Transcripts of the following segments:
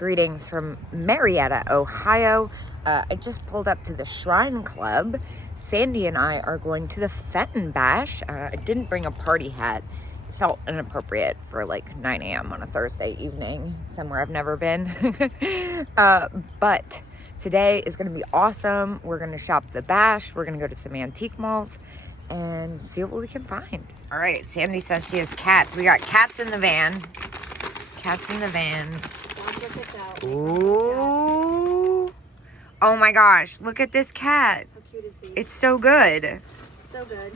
Greetings from Marietta, Ohio. I just pulled up to the Shrine Club. Sandy and I are going to the Fenton Bash. I didn't bring a party hat. It felt inappropriate for like 9 a.m. on a Thursday evening, somewhere I've never been. But today is going to be awesome. We're going to shop the Bash. We're going to go to some antique malls and see what we can find. All right, Sandy says she has cats. We got cats in the van. Cats in the van. Ooh. Oh my gosh, look at this cat. How cute is he? It's so good. So good.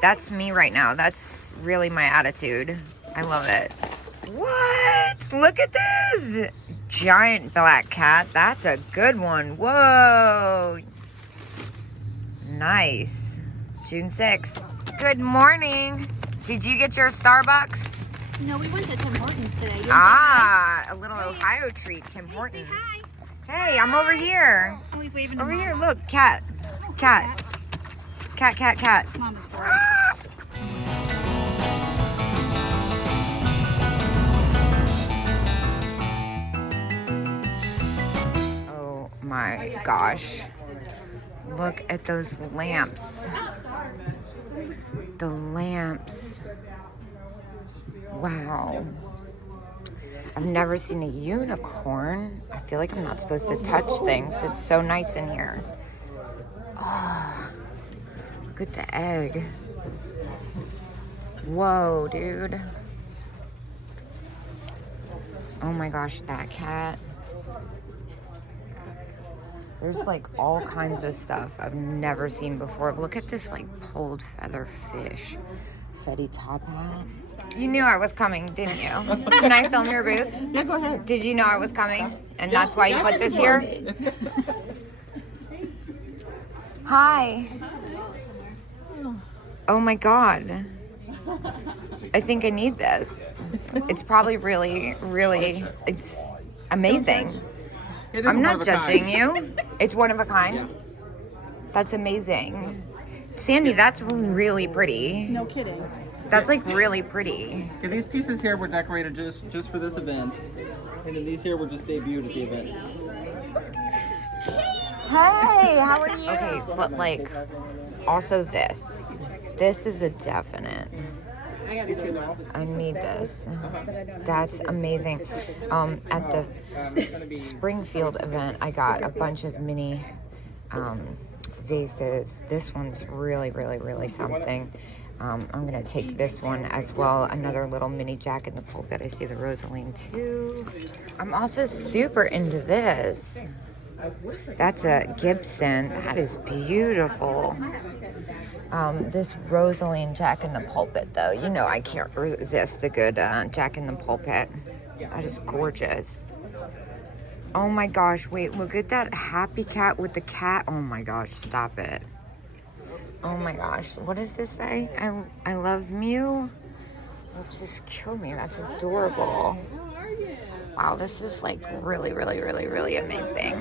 That's me right now. That's really my attitude. I love it. What? Look at this. Giant black cat. That's a good one. Whoa. Nice. June 6th. Good morning. Did you get your Starbucks? No, we went to Tim Hortons today. You A little Ohio treat, Tim Hortons. Hey, I'm over here. Oh, he's waving Over to here, Mama. look, cat. Cat. Cat, cat, cat. Mama's boy. Oh my gosh. Look at those lamps. The lamps. Wow. I've never seen a unicorn. I feel like I'm not supposed to touch things. It's so nice in here. Oh, look at the egg. Whoa, dude. Oh my gosh, that cat. There's like all kinds of stuff I've never seen before. Look at this like pulled feather fish. Fetty top hat. You knew I was coming, didn't you? Can I film your booth? Yeah, go ahead. Did you know I was coming? And that's why you put this here? Hi. Oh my God. I think I need this. It's probably really, it's amazing. I'm not judging you. It's one of a kind. Yeah. That's amazing. Sandy, that's really pretty. No kidding. That's like really pretty. Okay, these pieces here were decorated just for this event, and then these here were just debuted at the event. Hey, how are you? Okay, but like, also this. This is a definite. I need this. That's amazing. At the Springfield event, I got a bunch of mini vases. This one's really something. I'm gonna take this one as well. Another little mini Jack in the Pulpit. I see the Rosaline too. I'm also super into this. That's a Gibson. That is beautiful. This Rosaline Jack in the Pulpit though. You know I can't resist a good Jack in the Pulpit. That is gorgeous. Oh my gosh, wait, look at that happy cat with the cat. Oh my gosh, stop it. Oh my gosh, what does this say? I love Mew. It'll just kill me. That's adorable. Wow, this is like really amazing.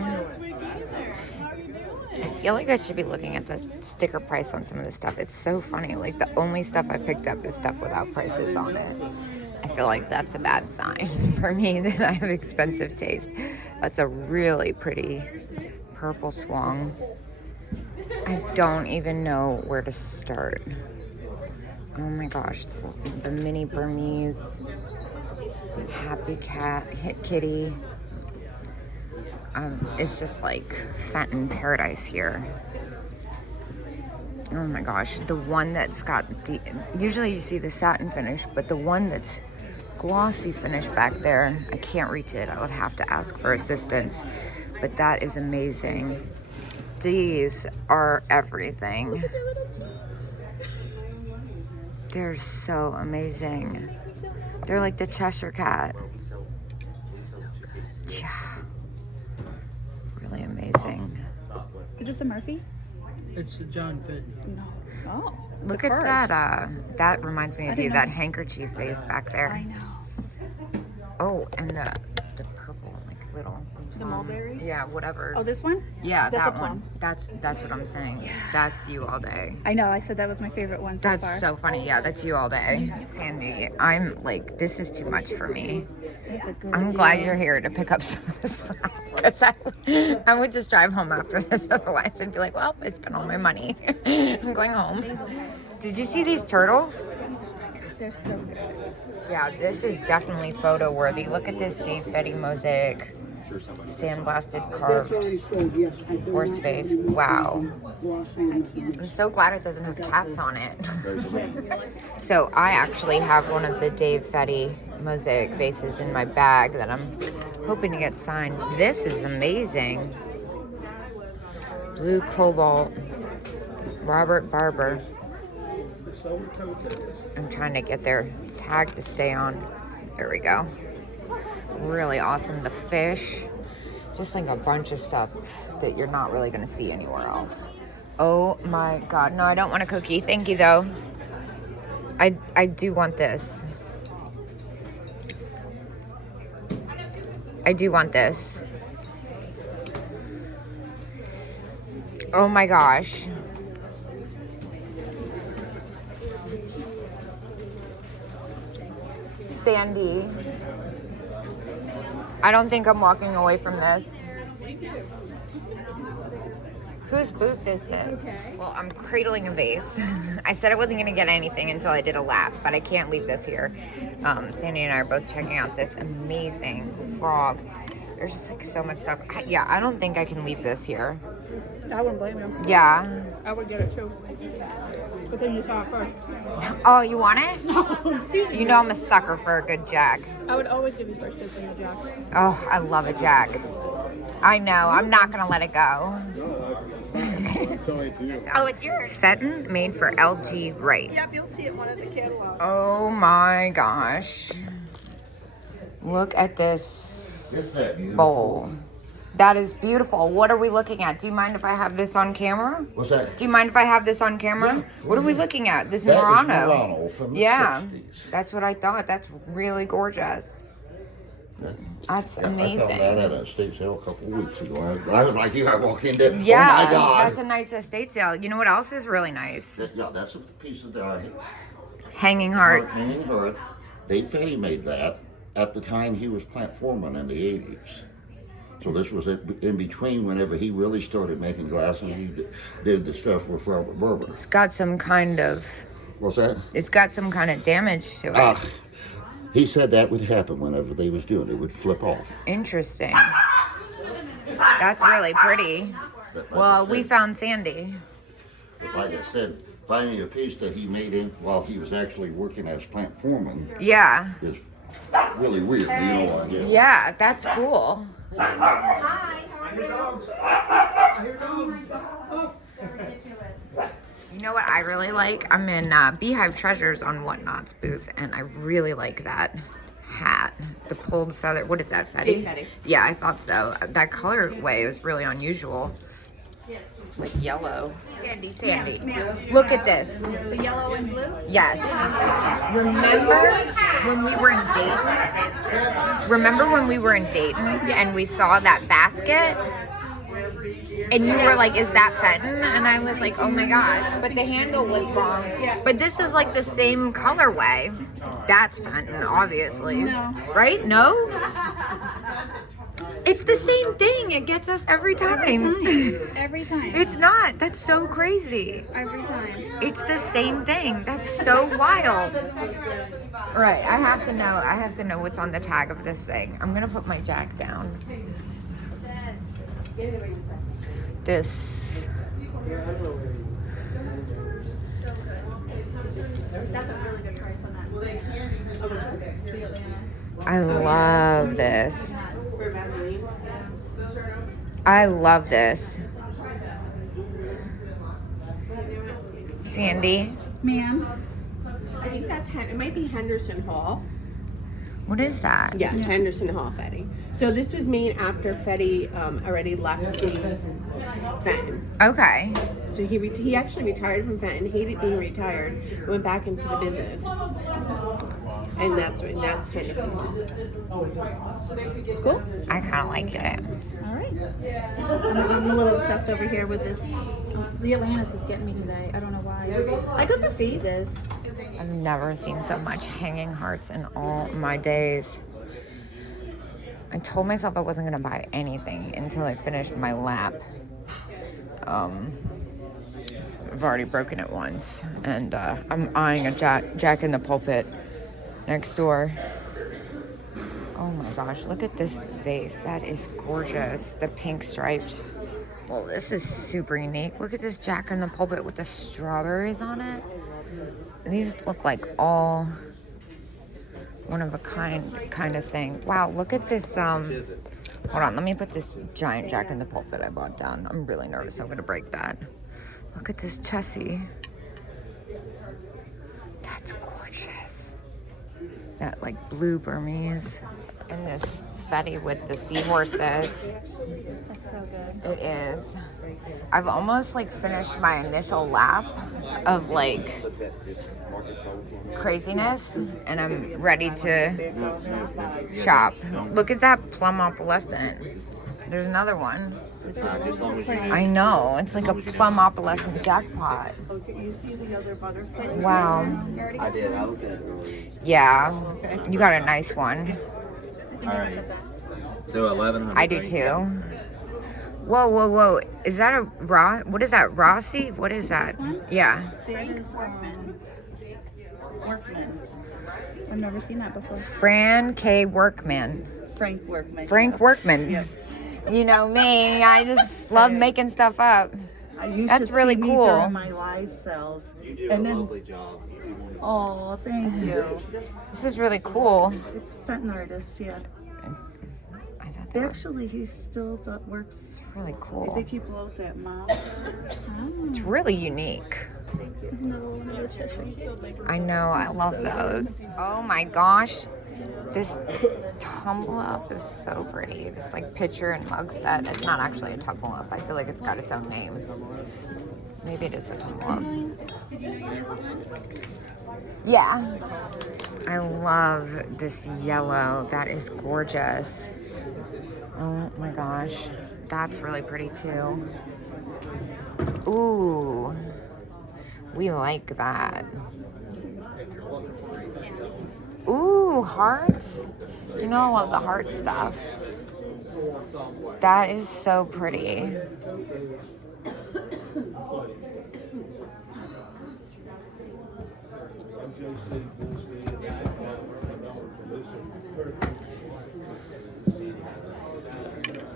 I feel like I should be looking at the sticker price on some of this stuff. It's so funny. Like the only stuff I picked up is stuff without prices on it. I feel like that's a bad sign for me that I have expensive taste. That's a really pretty purple swung. I don't even know where to start. Oh my gosh, the mini Burmese happy cat, hit kitty. It's just like Fenton paradise here. Oh my gosh, the one that's got the, usually you see the satin finish, but the one that's glossy finish back there, I can't reach it. I would have to ask for assistance, but that is amazing. These are everything. They're so amazing. They're like the Cheshire Cat. Yeah. Really amazing. Is this a Murphy? It's a John Fenton. No. Oh. Look at that. That reminds me of you, that handkerchief face back there. I know. Oh, and the purple, like little. The mulberry? Yeah, whatever. Oh, this one? Yeah, That's that a plum. one. That's what I'm saying. Yeah. That's you all day. I know. I said that was my favorite one so That's far. so funny. Yeah, that's you all day. Sandy, I'm like, this is too much for me. That's a good I'm glad you're here to pick up some of this slack, because I would just drive home after this. Otherwise, I'd be like, well, I spent all my money. I'm going home. Did you see these turtles? They're so good. Yeah, this is definitely photo worthy. Look at this Dave Fetty mosaic. Sandblasted carved horse face. Wow. I'm so glad it doesn't have cats on it. So I actually have one of the Dave Fetty mosaic vases in my bag that I'm hoping to get signed. This is amazing. Blue cobalt. Robert Barber. I'm trying to get their tag to stay on. There we go. Really awesome. The fish. Just like a bunch of stuff that you're not really going to see anywhere else. Oh my God. No, I don't want a cookie. Thank you, though. I do want this. I do want this. Oh my gosh. Sandy. I don't think I'm walking away from this. Whose booth is this? Well, I'm cradling a vase. I said I wasn't going to get anything until I did a lap, but I can't leave this here. Sandy and I are both checking out this amazing frog. There's just like so much stuff. I don't think I can leave this here. I wouldn't blame you. Yeah. I would get it too. But then you saw it first. Oh, you want it? You know I'm a sucker for a good jack. I would always give you first dibs in the jack. Oh, I love a jack. I know. I'm not going to let it go. Oh, it's yours. Fenton, made for LG Right. Yep, you'll see it in one of the catalogs. Oh my gosh. Look at this bowl. That is beautiful. What are we looking at? Do you mind if I have this on camera? What's that? Do you mind if I have this on camera? What are we looking at? This That is Murano. Murano from the Yeah, 60s. that's what I thought. That's really gorgeous. That's amazing. I found that at a estate sale a couple of weeks ago. I was like you, I walked in there, Yeah, oh my God. that's a nice estate sale. You know what else is really nice? Yeah, that's a piece of Hanging hearts. hanging heart. Dave Fetty made that at the time he was plant foreman in the 80s. So this was in between whenever he really started making glass and he did the stuff with Robert Barber. It's got some kind of, What's that? it's got some kind of damage to it. He said that would happen whenever they was doing it. It would flip off. Interesting. That's really pretty. But like Well, I we said- found Sandy. But like I said, finding a piece that he made in while he was actually working as plant foreman Yeah. is really weird. You know what I mean? Yeah, that's cool. You know what I really like? I'm in Beehive Treasures on Whatnot's booth, and I really like that hat. The pulled feather. What is that, Fetty? Dave Fetty. Yeah, I thought so. That colorway is really unusual. It's like yellow. Sandy. Look at this. The yellow and blue? Yes. Remember when we were in Dayton? And we saw that basket? And you were like, is that Fenton? And I was like, oh my gosh. But the handle was wrong. But this is like the same colorway. That's Fenton, obviously. No. Right? No? It's the same thing. It gets us every time. Every time. It's not. That's so crazy. Every time. It's the same thing. That's so wild. Right, I have to know what's on the tag of this thing. I'm gonna put my jack down. This. That's a really good price on that. I love this. I love this. Sandy, Ma'am. I think that's it might be Henderson Hall. what is that? Yeah, Henderson Hall Fetty. So this was made after Fetty already left the Fenton. Okay. So he actually retired from Fenton, hated being retired, went back into the business. And that's Henderson Hall. Cool. I kind of like it. All right. I'm a little obsessed over here with this. The Atlantis is getting me today. I don't know why. I go through phases. I've never seen so much hanging hearts in all my days. I told myself I wasn't gonna buy anything until I finished my lap. I've already broken it once, and I'm eyeing a Jack in the Pulpit next door. Oh my gosh, look at this vase. That is gorgeous. The pink striped. Well, this is super unique. Look at this Jack in the Pulpit with the strawberries on it. These look like all one of a kind of thing. Wow, look at this. Hold on, let me put this giant Jack in the Pulpit I bought down. I'm really nervous I'm gonna break that. Look at this Chessie. That's gorgeous. That like blue Burmese. And this Fetty with the seahorses. That's so good. It is. I've almost like finished my initial lap of like craziness, and I'm ready to shop. Look at that plum opalescent. There's another one. I know, it's like a plum opalescent jackpot. You see the other butterfly? Wow. I did. I looked at it earlier. Yeah, you got a nice one. All right. So 1100. I do too. Whoa, whoa, whoa! Is that a What is that, Rossi? What is that? Yeah. That is Workman. I've never seen that before. Fran K. Workman. Frank Workman. Frank Workman. Yeah. You know me. I just love making stuff up. You That's should really see me cool. during my live sales. You do And a then, lovely job. oh, thank you. This is really cool. It's Fenton artist, yeah. I thought that was Actually, he still works. really I cool. think he blows at Mom. It's really unique. Another one of the Cheshires. I know, I love those. Oh my gosh. This tumble up is so pretty. This like picture and mug set. It's not actually a tumble up. I feel like it's got its own name. Maybe it is a tumble up. Yeah. I love this yellow. That is gorgeous. Oh my gosh. That's really pretty too. Ooh. We like that. Ooh, hearts. You know, I love the heart stuff. That is so pretty.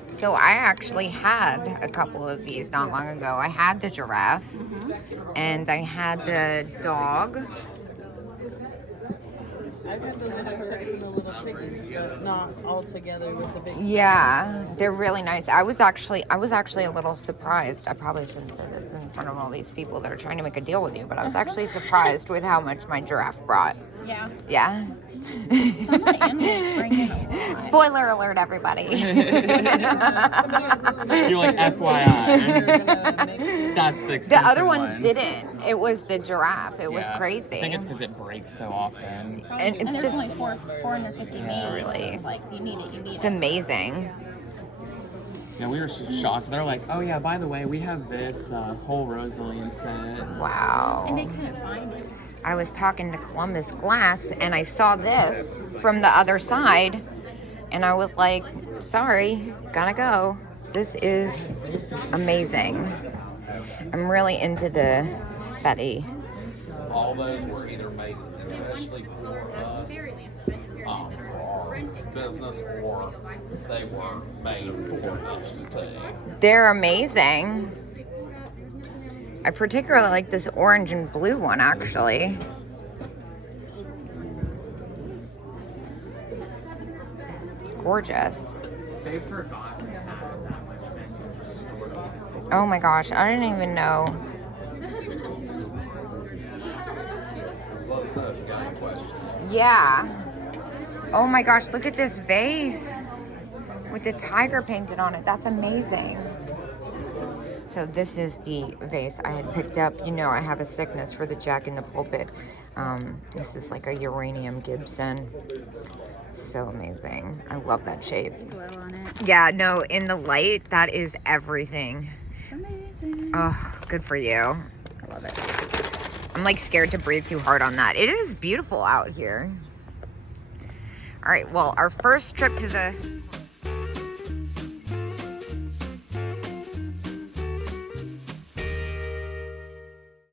So I actually had a couple of these not long ago. I had the giraffe and I had the dog. I've had the little chicks and the little piggies, but not all together with the big. Yeah, they're really nice. I was actually a little surprised. I probably shouldn't say this in front of all these people that are trying to make a deal with you, but I was actually surprised with how much my giraffe brought. Yeah. Yeah. Some of the animals bring in a lot. Spoiler alert, everybody. You're like FYI. That's the The expensive other ones one. didn't. It was the giraffe. It was Yeah. crazy. I think it's because it breaks so often. And it's And there's just only 450 meats. really- It's like, you need it, you need it's it. amazing. Yeah, we were so shocked. They're like, oh yeah, by the way, we have this whole Rosaline set. Wow. And they couldn't find it. I was talking to Columbus Glass and I saw this from the other side and I was like, sorry, gotta go. This is amazing. I'm really into the Fetty. All those were either made especially for us, for our business, or they were made for us too. They're amazing. I particularly like this orange and blue one, actually. Gorgeous. They forgot. Oh my gosh, I didn't even know. Slow stuff. You got any questions? Yeah. Oh my gosh, look at this vase with the tiger painted on it. That's amazing. So this is the vase I had picked up. You know, I have a sickness for the Jack in the Pulpit. This is like a uranium Gibson. So amazing. I love that shape. Glow on it. Yeah, no, in the light, that is everything. It's amazing. Oh, good for you. I love it. I'm like scared to breathe too hard on that. It is beautiful out here. All right, well, our first trip to the